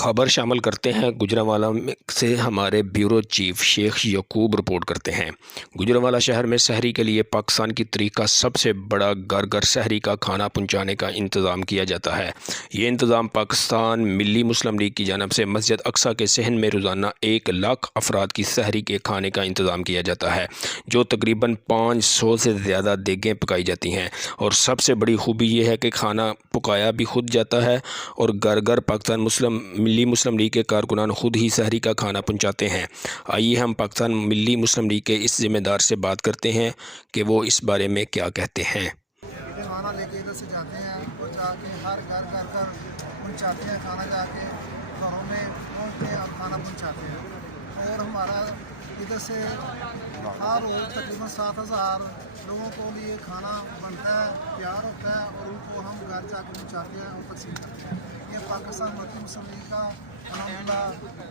खबर शामिल करते हैं गुजरांवाला से। हमारे ब्यूरो चीफ शेख यकूब रिपोर्ट करते हैं। गुजरांवाला शहर में सहरी के लिए पाकिस्तान की तारीख का सबसे बड़ा घर घर सहरी का खाना पहुंचाने का इंतज़ाम किया जाता है। ये इंतज़ाम पाकिस्तान मिली मुस्लिम लीग की जानब से मस्जिद अक्सा के सहन में रोज़ाना 1 लाख अफराद की सहरी के खाने का इंतज़ाम किया जाता है, जो तकरीबन 500 से ज़्यादा देगें पकाई जाती हैं। और सबसे बड़ी खूबी ये है कि खाना पकाया भी खुद जाता है और घर घर पाकिस्तान मिली मुस्लिम लीग के कारकुनान खुद ही सहरी का खाना पहुंचाते हैं। आइए हम पाकिस्तान मिली मुस्लिम लीग के इस ज़िम्मेदार से बात करते हैं कि वो इस बारे में क्या कहते हैं। खाना लेके इधर से जाते हैं और जाके हर घर पहुंचाते हैं, खाना जाके घरों में पहुंचते हैं और खाना पहुंचाते हैं। और हमारा इधर से हर रोज़ तकरीबन 7,000 लोगों को लिए खाना बनता है, तैयार होता है और उनको हम घर जाके पहुंचाते हैं और तकसीम करते हैं। ये पाकिस्तान मुस्लिम लीग का अल्हम्दुलिल्लाह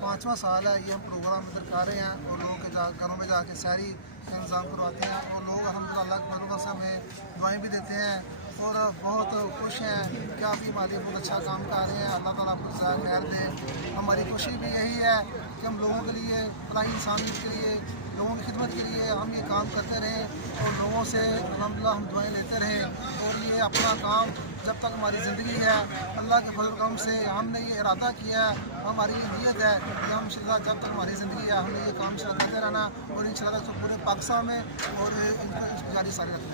5वां साल है। ये हम प्रोग्राम इधर कर रहे हैं और लोगों के घरों में जाके सहरी का इंतज़ाम करवाते हैं और लोग अल्हम्दुलिल्लाह बरबर से हमें दुआएं भी देते हैं और बहुत खुश हैं कि आप ये माली बहुत अच्छा काम कर रहे हैं। अल्लाह ताला आपको ज़्यादा खैर दे। हमारी कोशिश भी यही है कि हम लोगों के लिए, फलाही इंसानियत के लिए, लोगों की खिदमत के लिए हम ये काम करते रहें और लोगों से अल्हम्दुलिल्लाह हम दुआएं लेते रहें। और ये अपना काम जब तक हमारी ज़िंदगी है, अल्लाह के फजल करम से हमने ये इरादा किया है, हमारी ये नीयत है कि हम इंशाअल्लाह जब तक हमारी ज़िंदगी है हमने ये काम करते रहना और इंशाअल्लाह पूरे पाकिस्तान में और इनको जारी सारी रखना।